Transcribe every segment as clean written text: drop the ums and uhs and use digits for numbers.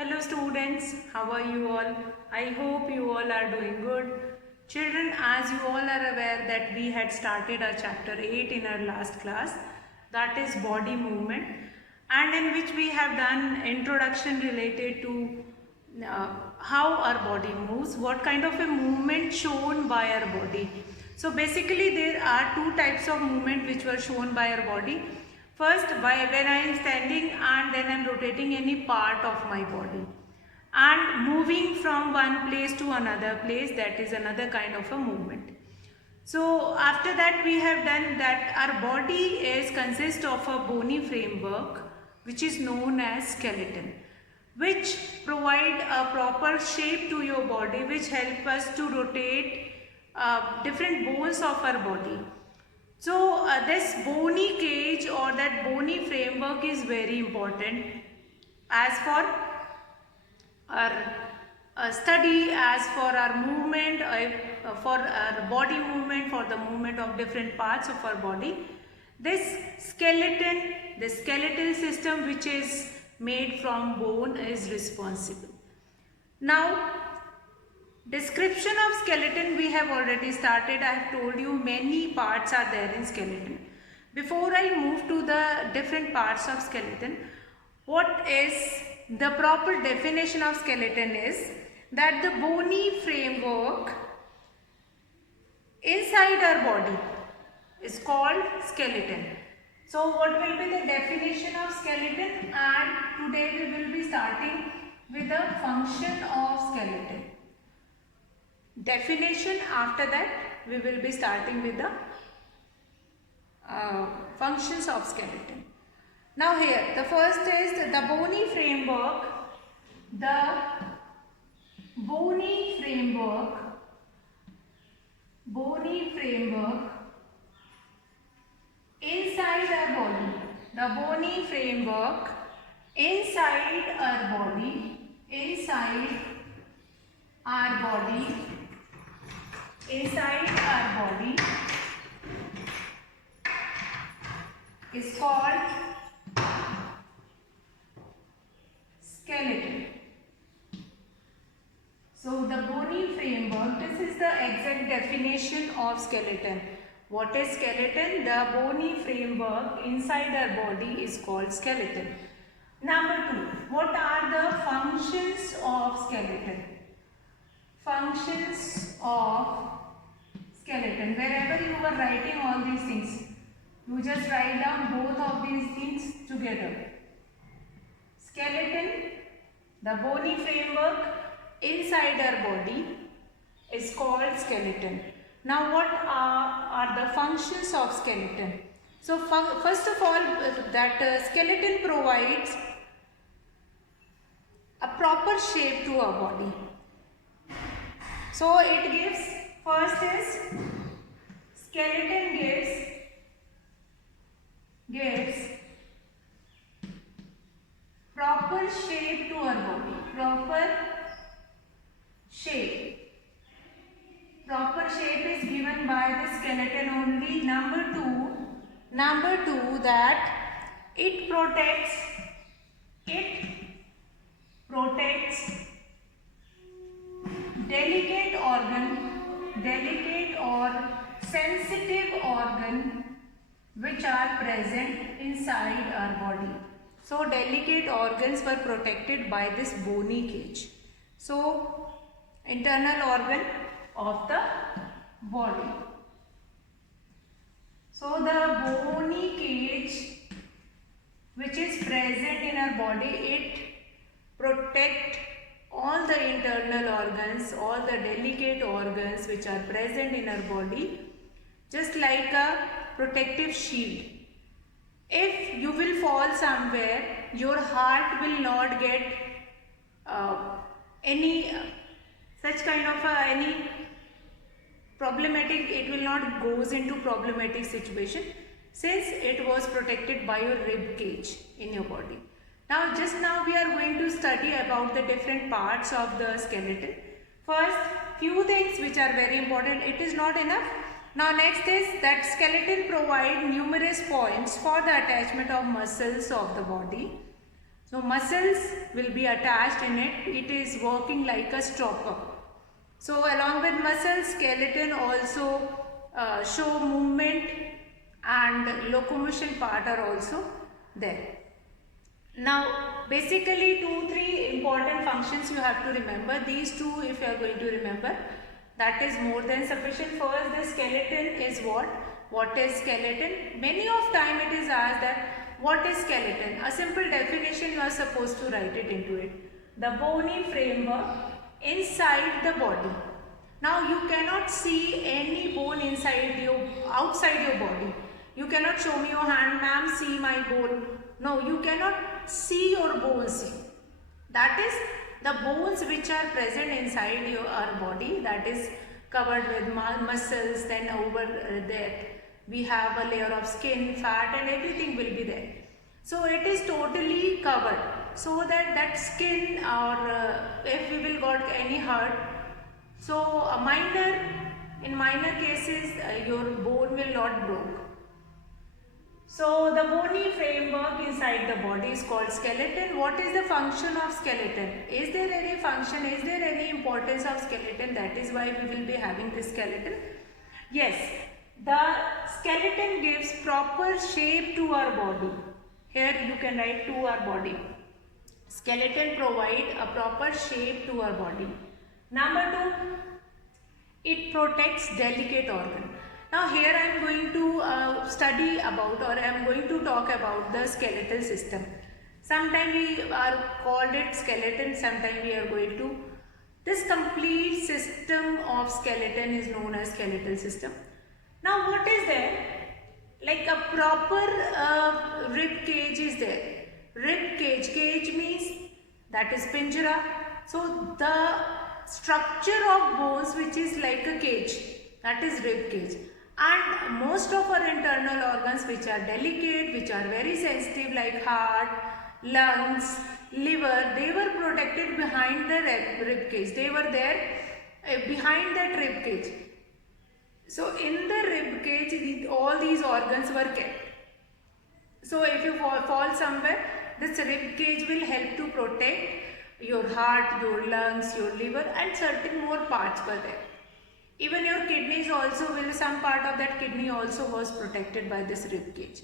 Hello students, how are you all? I hope you all are doing good. Children, as you all are aware that we had started our chapter 8 in our last class, that is body movement, and in which we have done introduction related to how our body moves, what kind of a movement shown by our body. So basically there are two types of movement which were shown by our body. First, when I am standing and then I am rotating any part of my body and moving from one place to another place, that is another kind of a movement. So after that we have done that our body is consist of a bony framework which is known as skeleton, which provide a proper shape to your body, which help us to rotate different bones of our body. So this bony cage or that bony framework is very important as for our study, as for our movement, for our body movement, for the movement of different parts of our body. This skeleton, the skeletal system which is made from bone is responsible. Now, description of skeleton we have already started. I have told you many parts are there in skeleton. Before I move to the different parts of skeleton, what is the proper definition of skeleton is that the bony framework inside our body is called skeleton. So what will be the definition of skeleton, and today we will be starting with the function of skeleton. Definition, after that we will be starting with the functions of skeleton. Now here the first is the bony framework. The bony framework inside our body. The bony framework inside our body is called skeleton. So the bony framework, this is the exact definition of skeleton. What is skeleton? The bony framework inside our body is called skeleton. Number 2, what are the functions of skeleton? Functions of skeleton. Wherever you are writing all these things, you just write down both of these things together. Skeleton, the bony framework inside our body is called skeleton. Now what are the functions of skeleton? So first of all, that skeleton provides a proper shape to our body. So it gives, first is skeleton gives proper shape to our body. Proper shape is given by the skeleton only. Number two, that it protects delicate or sensitive organ which are present inside our body. So delicate organs were protected by this bony cage. So internal organ of the body. So the bony cage which is present in our body, it protects all the internal organs, all the delicate organs which are present in our body, just like a protective shield. If you will fall somewhere, your heart will not get any such kind of any problematic, it will not goes into problematic situation, since it was protected by your rib cage in your body. Now just now we are going to study about the different parts of the skeleton. First, few things which are very important, it is not enough. Now next is that skeleton provide numerous points for the attachment of muscles of the body. So muscles will be attached in it. It is working like a stopper. So along with muscles, skeleton also show movement and locomotion part are also there. Now basically 2-3 important functions you have to remember. These two if you are going to remember, that is more than sufficient. First, the skeleton is what? What is skeleton? Many of time it is asked that what is skeleton? A simple definition you are supposed to write it into it. The bony framework inside the body. Now you cannot see any bone outside your body. You cannot show me your hand, ma'am, see my bone. No, you cannot see your bones. That is the bones which are present inside our body, that is covered with muscles. Then over there we have a layer of skin, fat, and everything will be there. So it is totally covered, so that skin or if we will got any hurt, so in minor cases your bone will not broke. So the bony framework inside the body is called skeleton. What is the function of skeleton? Is there any function? Is there any importance of skeleton? That is why we will be having this skeleton. Yes, the skeleton gives proper shape to our body. Here you can write to our body. Skeleton provide a proper shape to our body. Number 2, it protects delicate organ. Now here I am going to study about, or I am going to talk about the skeletal system. Sometimes we are called it skeleton, sometimes we are going to. This complete system of skeleton is known as skeletal system. Now what is there? Like a proper rib cage is there. Rib cage means that is pinjara. So the structure of bones which is like a cage, that is rib cage. And most of our internal organs which are delicate, which are very sensitive, like heart, lungs, liver, they were protected behind the rib cage. They were there behind that rib cage. So in the rib cage, all these organs were kept. So if you fall somewhere, this rib cage will help to protect your heart, your lungs, your liver, and certain more parts were there. Even your kidneys also some part of that kidney also was protected by this rib cage.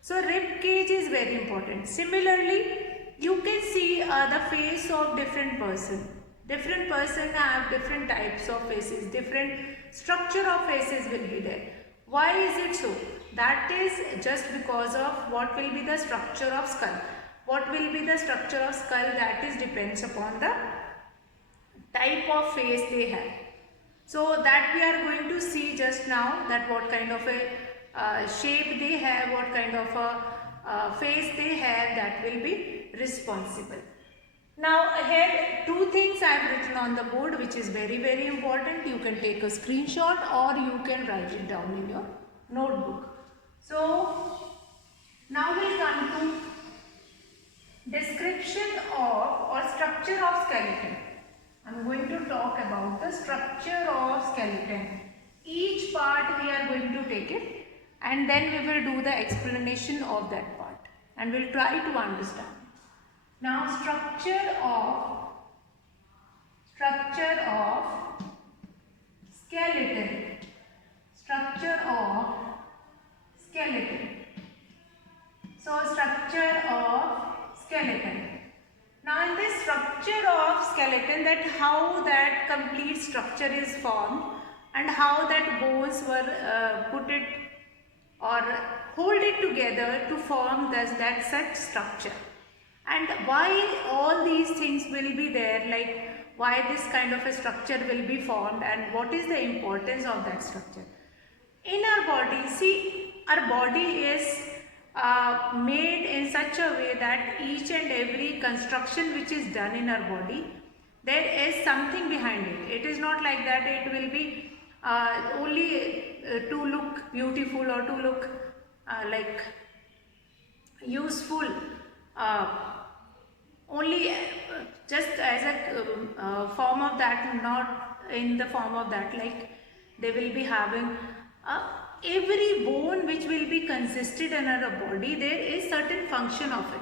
So rib cage is very important. Similarly, you can see the face of different person. Different person have different types of faces, different structure of faces will be there. Why is it so? That is just because of what will be the structure of skull. What will be the structure of skull, that is depends upon the type of face they have. So that we are going to see just now, that what kind of a shape they have, what kind of a face they have, that will be responsible. Now here 2 things I have written on the board which is very important. You can take a screenshot or you can write it down in your notebook. So now we will come to description of or structure of skeleton. I am going to talk about the structure of skeleton. Each part we are going to take it and then we will do the explanation of that part and we will try to understand. Now structure of skeleton. Structure of skeleton. So structure of skeleton. Now in this structure of skeleton, that how that complete structure is formed and how that bones were put it or hold it together to form that such structure. And why all these things will be there, like why this kind of a structure will be formed and what is the importance of that structure. In our body, see, our body is made in such a way that each and every construction which is done in our body, there is something behind it. It is not like that it will be only to look beautiful or to look like useful, only just as a form of that, not in the form of that, like they will be having every bone which will be consisted in our body, there is certain function of it.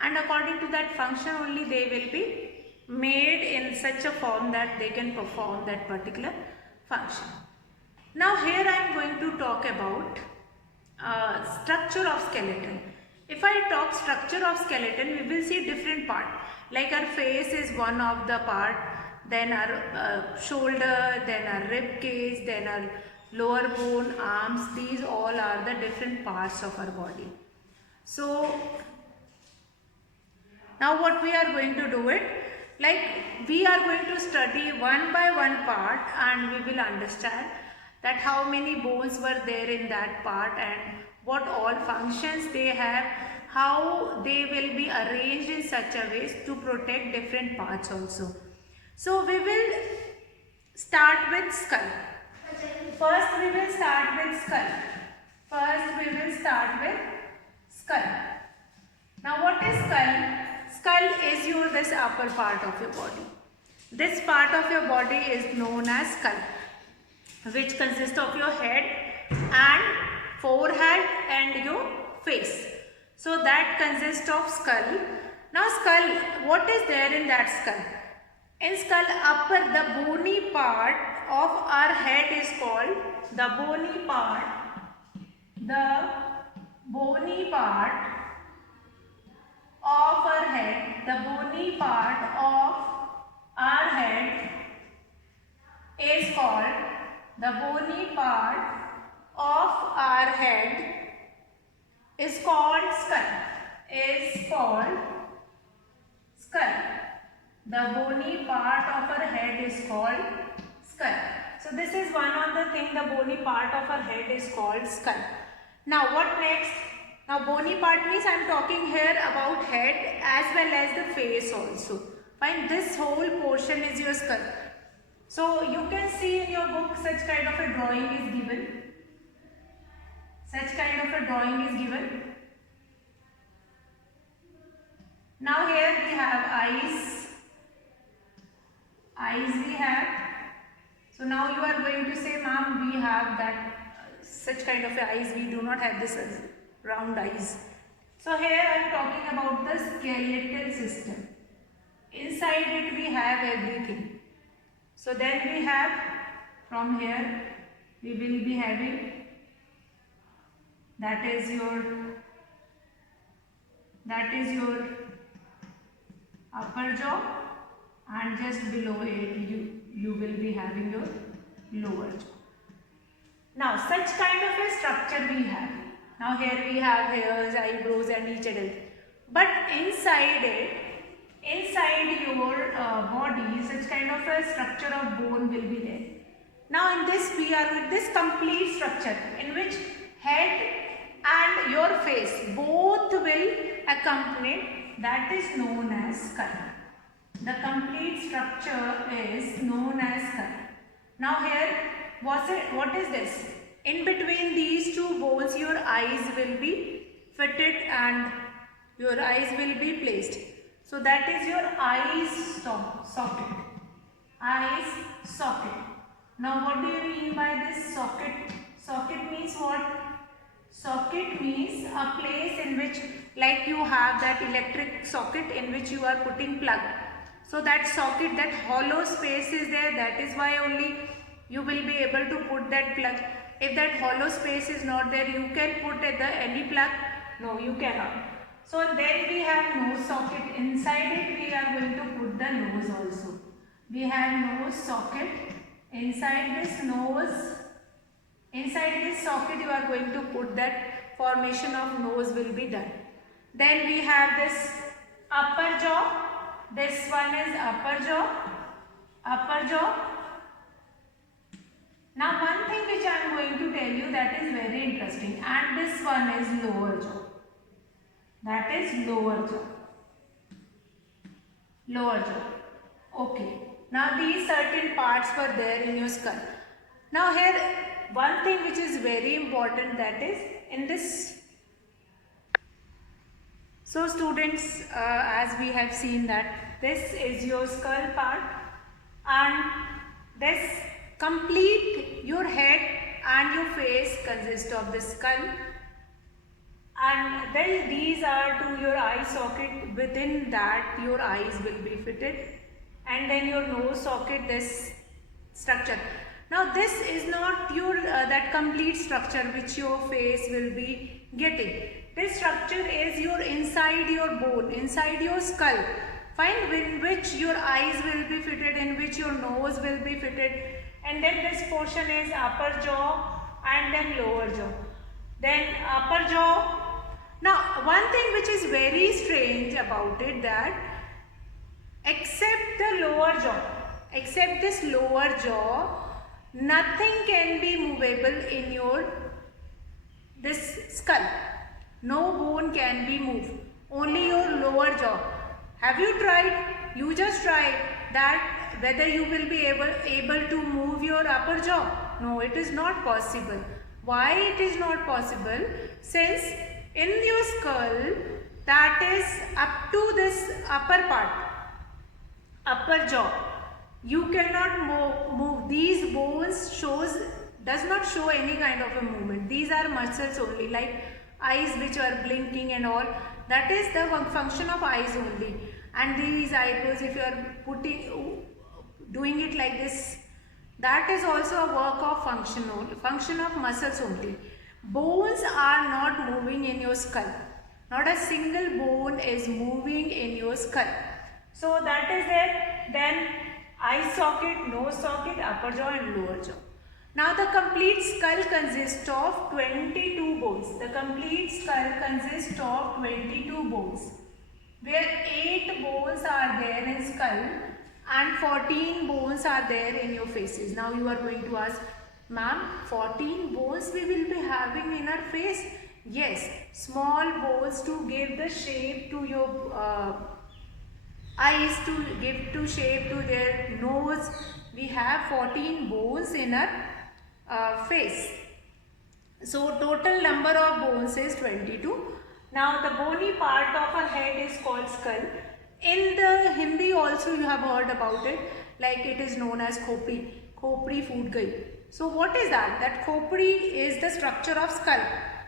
and according to that function only they will be made in such a form that they can perform that particular function. Now here I am going to talk about structure of skeleton. If I talk structure of skeleton, we will see different part. Like our face is one of the part, then our shoulder, then our rib cage, then our lower bone, arms. These all are the different parts of our body. So now what we are going to do it, like we are going to study one by one part and we will understand that how many bones were there in that part and what all functions they have, how they will be arranged in such a way to protect different parts also. So we will start with skull. First we will start with skull. Now what is skull? Skull is this upper part of your body. This part of your body is known as skull, which consists of your head and forehead and your face. So that consists of skull. Now skull, what is there in that skull? In skull upper, the bony part of our head is called the bony part. The bony part of our head, the bony part of our head is called, the bony part of our head is called skull. The bony part of our head is called skull. So this is one of the things, the bony part of our head is called skull. Now what next? Now bony part means I am talking here about head as well as the face also. Fine, this whole portion is your skull. So you can see in your book such kind of a drawing is given. Now here we have eyes. We have. So now you are going to say, ma'am, we have that such kind of eyes. We do not have this round eyes. So here I am talking about the skeletal system. Inside it we have everything. So then we have, from here we will be having, that is your upper jaw, and just below it you will be having your lower jaw. Now such kind of a structure we have. Now here we have hairs, eyebrows and each other. But inside it, inside your body, such kind of a structure of bone will be there. Now in this we are with this complete structure in which head and your face both will accompany, that is known as skull. The complete structure is known as skull. Now here, what is this? In between these two bones your eyes will be fitted and your eyes will be placed. So that is your eyes socket. Eyes socket. Now what do you mean by this socket? Socket means what? Socket means a place in which, like you have that electric socket in which you are putting plug. So that socket, that hollow space is there, that is why only you will be able to put that plug. If that hollow space is not there, you can put any plug? No, you cannot. So then we have nose socket. Inside it we are going to put the nose also. We have nose socket. Inside this nose, inside this socket you are going to put that formation of nose will be done. Then we have this upper jaw. This one is upper jaw. Now one thing which I am going to tell you that is very interesting, and this one is lower jaw. That is lower jaw. Okay. Now these certain parts were there in your skull. Now here one thing which is very important, that is in this. So students, as we have seen that this is your skull part, and this complete your head and your face consist of the skull, and then these are to your eye socket. Within that your eyes will be fitted, and then your nose socket, this structure. Now this is not your that complete structure which your face will be getting. This structure is your inside your bone, inside your skull, fine, in which your eyes will be fitted, in which your nose will be fitted, and then this portion is upper jaw and then lower jaw. Then upper jaw. Now one thing which is very strange about it, that except the lower jaw, except this lower jaw, nothing can be movable in your this skull. No bone can be moved, only your lower jaw. Have you tried? You just try that whether you will be able to move your upper jaw. No, it is not possible. Why it is not possible? Since in your skull, that is up to this upper part, upper jaw, you cannot move. These bones does not show any kind of a movement. These are muscles only, like eyes which are blinking and all. That is the function of eyes only. And these eyebrows, if you are doing it like this, that is also a work of function of muscles only. Bones are not moving in your skull. Not a single bone is moving in your skull. So that is it. Then eye socket, nose socket, upper jaw and lower jaw. Now the complete skull consists of 22 bones. The complete skull consists of 22 bones, where 8 bones are there in skull and 14 bones are there in your faces. Now you are going to ask, ma'am, 14 bones we will be having in our face? Yes, small bones to give the shape to your eyes, to give to shape to their nose. We have 14 bones in our face. So total number of bones is 22. Now the bony part of our head is called skull. In the Hindi also you have heard about it, like it is known as khopri. Khopri food gai. So what is that? That khopri is the structure of skull,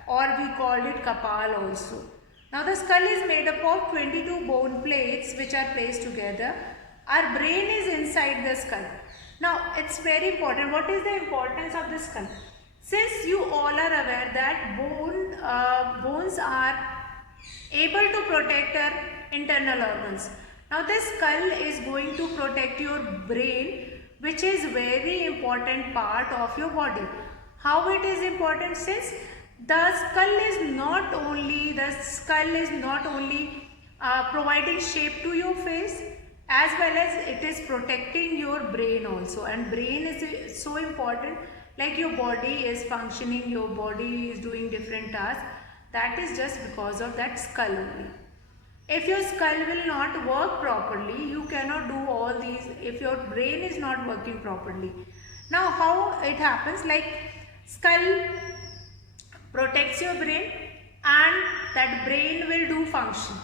or we call it kapal also. Now the skull is made up of 22 bone plates which are placed together. Our brain is inside the skull. Now it's very important. What is the importance of the skull? Since you all are aware that bones are able to protect our internal organs. Now this skull is going to protect your brain, which is very important part of your body. How it is important? Since the skull is not only providing shape to your face, as well as it is protecting your brain also. And brain is so important, like your body is functioning, your body is doing different tasks. That is just because of that skull only. If your skull will not work properly, you cannot do all these if your brain is not working properly. Now how it happens? Like skull protects your brain and that brain will do function.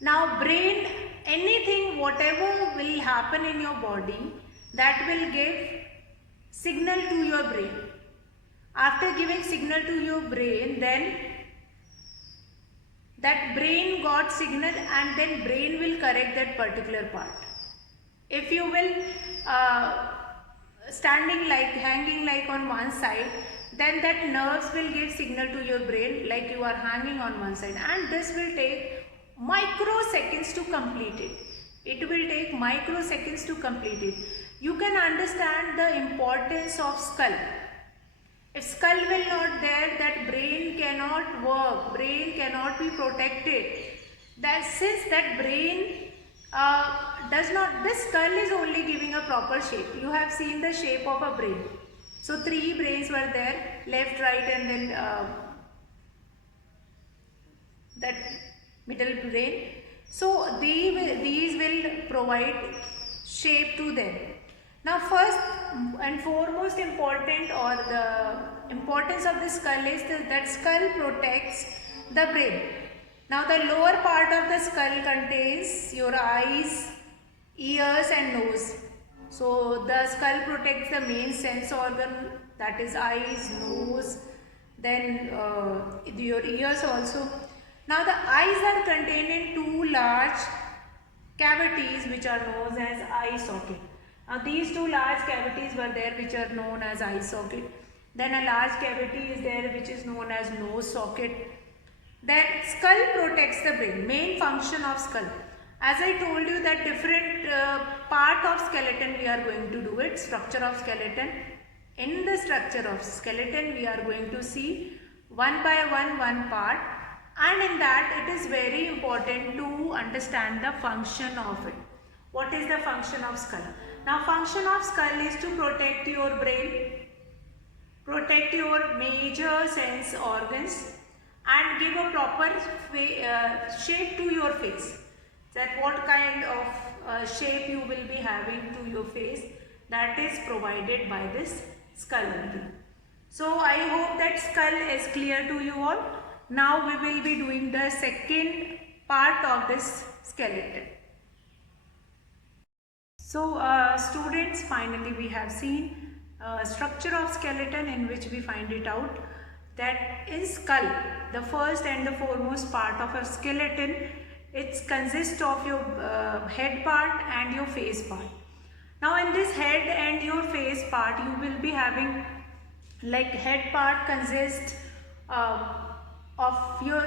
Now brain, anything whatever will happen in your body, that will give signal to your brain. After giving signal to your brain, then that brain got signal and then brain will correct that particular part. If you will standing like, hanging like on one side, then that nerves will give signal to your brain like you are hanging on one side, and this will take microseconds to complete it. It will take microseconds to complete it. You can understand the importance of skull. If skull will not there, that brain cannot work, brain cannot be protected. That since that brain does not, this skull is only giving a proper shape. You have seen the shape of a brain. So 3 brains were there, left, right and then that middle brain. So these will provide shape to them. Now first and foremost important, or the importance of the skull is that skull protects the brain. Now the lower part of the skull contains your eyes, ears and nose. So the skull protects the main sense organ, that is eyes, nose, then your ears also. Now the eyes are contained in two large cavities which are known as eye socket. Now these two large cavities were there which are known as eye socket. Then a large cavity is there which is known as nose socket. Then skull protects the brain. Main function of skull. As I told you that different part of skeleton we are going to do it. Structure of skeleton. In the structure of skeleton we are going to see one by one part, and in that it is very important to understand the function of it. What is the function of skull? Now function of skull is to protect your brain, protect your major sense organs, and give a proper shape to your face. That what kind of shape you will be having to your face, that is provided by this skull only. So I hope that skull is clear to you all. Now we will be doing the second part of this skeleton. So students, finally we have seen structure of skeleton, in which we find it out that in skull, the first and the foremost part of a skeleton, it consists of your head part and your face part. Now in this head and your face part, you will be having, like, head part consists of your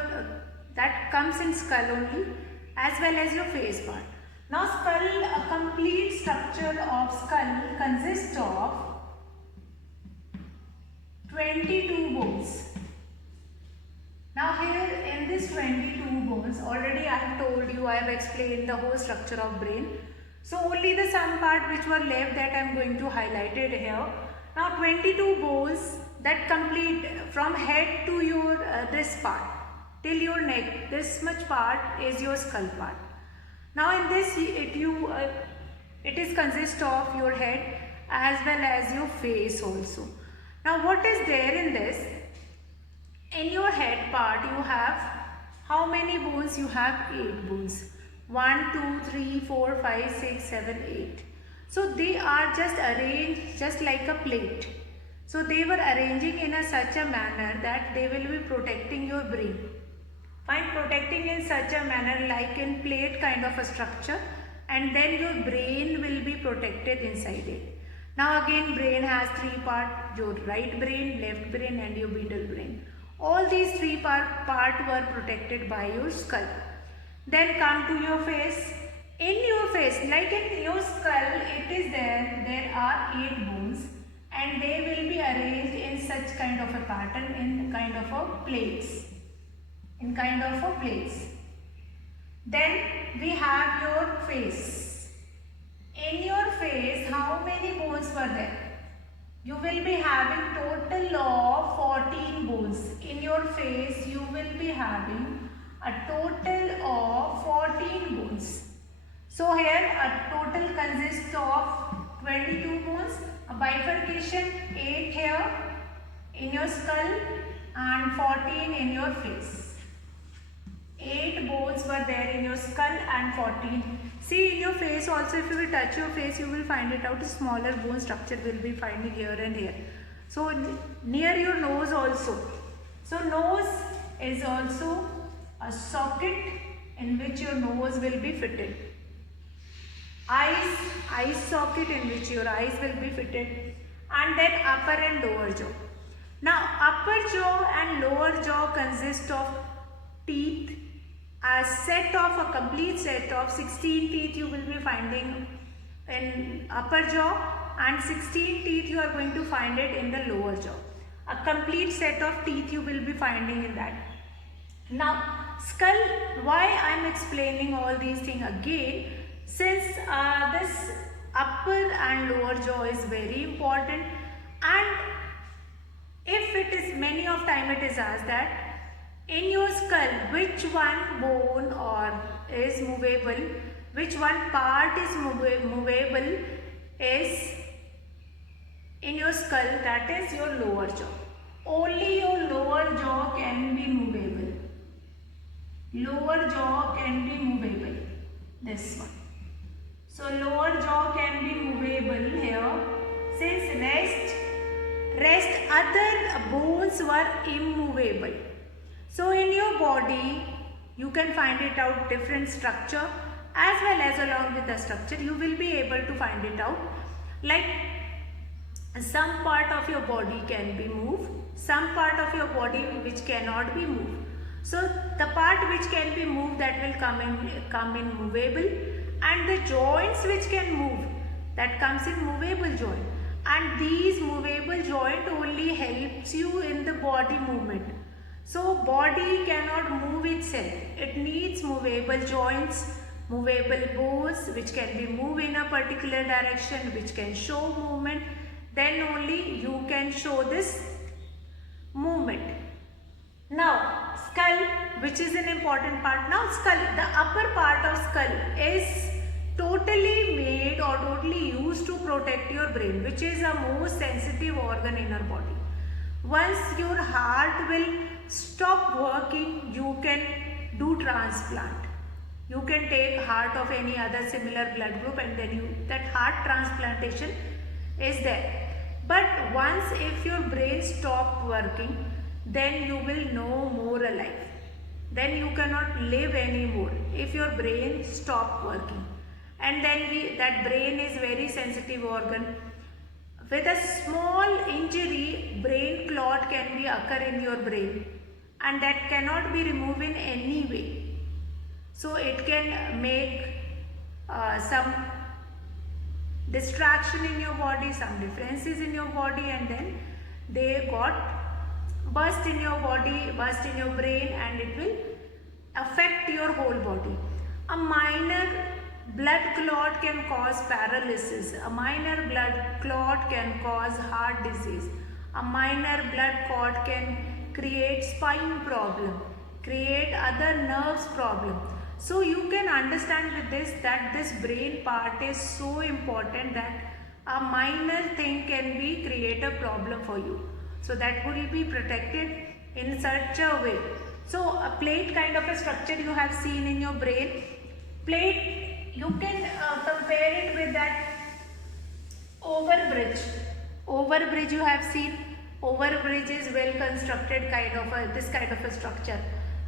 that comes in skull only, as well as your face part. Now skull, a complete structure of skull consists of 22 bones. Now here in this 22 bones, already I have told you, I have explained the whole structure of brain. So only the some part which were left, that I am going to highlight it here. Now 22 bones that complete from head to your this part till your neck. This much part is your skull part. Now in this it is consist of your head as well as your face also. Now what is there in this? In your head part you have how many bones? You have 8 bones. 1, 2, 3, 4, 5, 6, 7, 8. So they are just arranged just like a plate. So they were arranging in such a manner that they will be protecting your brain. Fine, protecting in such a manner like in plate kind of a structure, and then your brain will be protected inside it. Now again, brain has 3 parts: your right brain, left brain and your middle brain. All these 3 part were protected by your skull. Then come to your face. In your face, like in your skull, it is there are 8 bones, and they will be arranged in such kind of a pattern, in kind of a plates. Then we have your face. In your face, how many bones were there? You will be having total of 14 bones. In your face, you will be having a total of 14 bones. So here a total consists of 22 bones, a bifurcation 8 here in your skull and 14 in your face. 8 bones were there in your skull and 14. See, in your face also, if you will touch your face, you will find it out, a smaller bone structure will be finding here and here. So near your nose also. So nose is also a socket in which your nose will be fitted. Eye socket in which your eyes will be fitted, and then upper and lower jaw. Now upper jaw and lower jaw consist of teeth, a complete set of 16 teeth you will be finding in upper jaw, and 16 teeth you are going to find it in the lower jaw. A complete set of teeth you will be finding in that. Now skull, why I am explaining all these things again? Since this upper and lower jaw is very important, and if it is, many of time it is asked that in your skull which one bone or is movable, which one part is movable is in your skull, that is your lower jaw. Only your lower jaw can be movable. Lower jaw can be movable. This one. So lower jaw can be movable here, since rest other bones were immovable. So in your body, you can find it out different structure, as well as along with the structure, you will be able to find it out. Like some part of your body can be moved, some part of your body which cannot be moved. So the part which can be moved, that will come in movable, and the joints which can move, that comes in movable joint. And these movable joint only helps you in the body movement. So body cannot move itself. It needs movable joints, movable bones which can be moved in a particular direction, which can show movement. Then only you can show this movement. Now skull, which is an important part. Now skull, the upper part of skull is totally made or totally used to protect your brain, which is a most sensitive organ in our body. Once your heart will stop working, you can do transplant. You can take heart of any other similar blood group, and then that heart transplantation is there. But once if your brain stop working, then you will no more alive. Then you cannot live anymore if your brain stop working. And then that brain is very sensitive organ. With a small injury, brain clot can be occur in your brain, and that cannot be removed in any way. So it can make some distraction in your body, some differences in your body, and then they got burst in your body, burst in your brain, and it will affect your whole body. A minor blood clot can cause paralysis. A minor blood clot can cause heart disease. A minor blood clot can create spine problem, create other nerves problem. So you can understand with this that this brain part is so important that a minor thing can be create a problem for you. So that will be protected in such a way. So a plate kind of a structure you have seen in your brain. Plate, you can compare it with that overbridge. Overbridge you have seen. Overbridge is well constructed kind of this kind of a structure.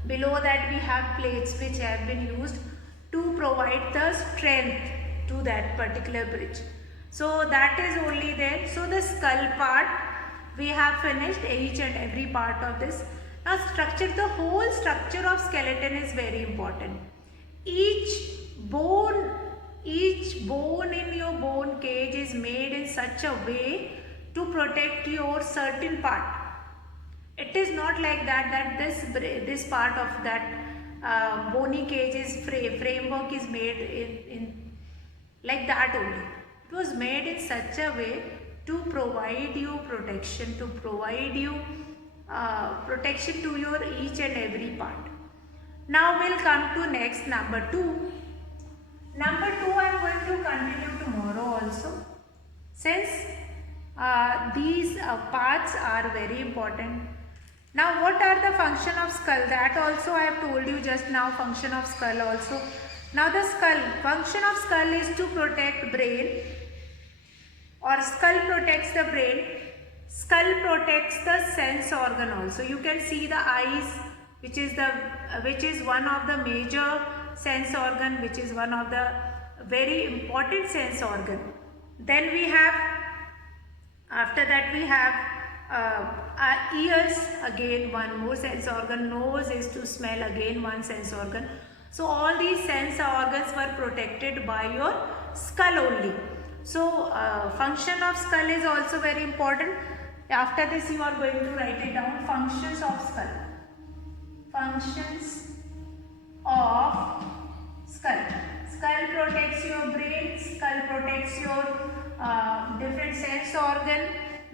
Below that we have plates which have been used to provide the strength to that particular bridge. So that is only there. So the skull part, we have finished each and every part of this. Now structure, the whole structure of skeleton is very important. Each bone in your bone cage is made in such a way to protect your certain part. It is not like that this part of that bony cage is framework is made in like that only. It was made in such a way to provide you protection, to provide you protection to your each and every part. Now we'll come to next, number 2. Number 2 I am going to continue tomorrow also, since these parts are very important. Now what are the function of skull? That also I have told you just now, function of skull also. Now the skull, function of skull is to protect brain, or skull protects the brain. Skull protects the sense organ also. You can see the eyes, which is one of the major sense organ, which is one of the very important sense organ. Then we have, after that we have ears, again one more sense organ. Nose is to smell, again one sense organ. So all these sense organs were protected by your skull only. So function of skull is also very important. After this you are going to write it down. Functions of skull. Functions of skull. Skull protects your brain, skull protects your different sense organ.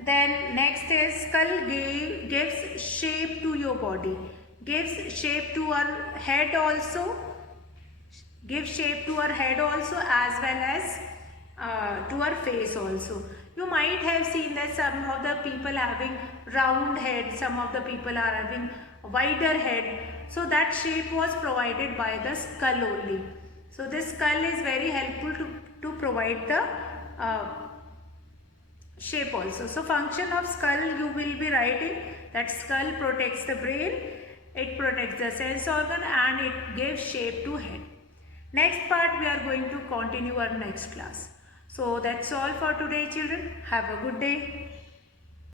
Then next is skull gives shape to your body, gives shape to our head also, gives shape to our head also, as well as to our face also. You might have seen that some of the people having round head, some of the people are having wider head. So that shape was provided by the skull only. So this skull is very helpful to provide the shape also. So function of skull you will be writing that skull protects the brain, it protects the sense organ and it gives shape to head. Next part we are going to continue our next class. So that's all for today children. Have a good day.